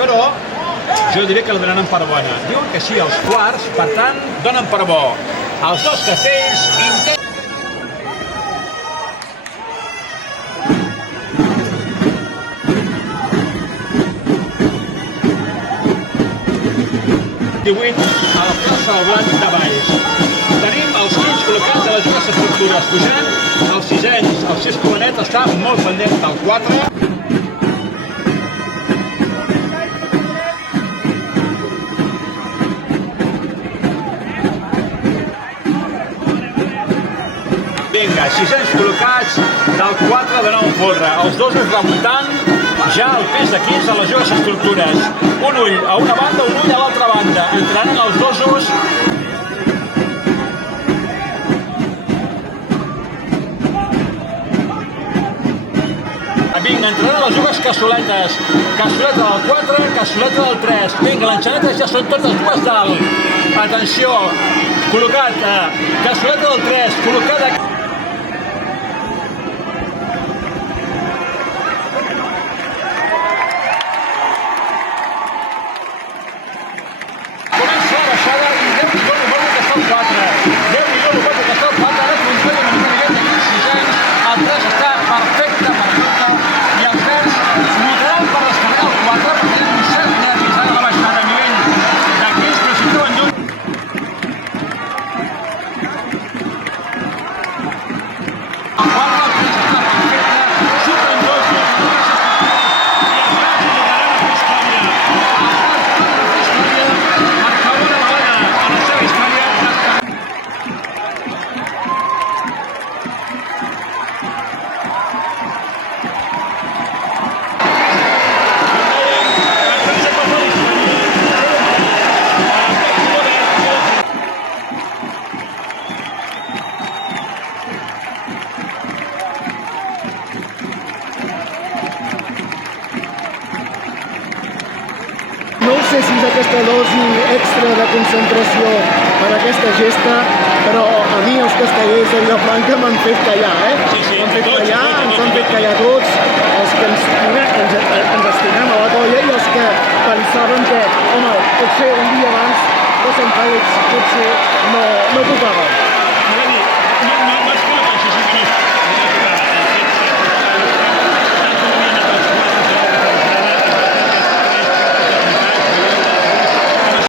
Però jo diré que la donen per bona. Diuen que sí, els quarts, per tant, donen per bo. Els dos castells intenten... 18 a la plaça del Blanc de Valls. Tenim els 15 col·locats a les dues estructures pujant, els sisens, el 6 Comanet està molt pendent del 4. Vinga, sisens col·locats del 4 de nou folre, els dosos remuntant ja el pes de 15 a les dues estructures. Un ull a una banda, un ull a l'altra banda. Entraran els dosos. Vinga, entraran les dues cassoletes. Cassoleta del 4, cassoleta del 3. Vinga, l'enxaneta ja són totes dues dalt. Atenció, col·locat, cassoleta del 3, col·locada... No sé si és aquesta dosi extra de concentració per aquesta gesta, però a mi els castellers de Vilafranca m'han fet callar, M'han fet callar, ens han fet callar tots, els que ens estimem a la colla i els que pensaven que, home, potser un dia abans de Sant Fèlix potser no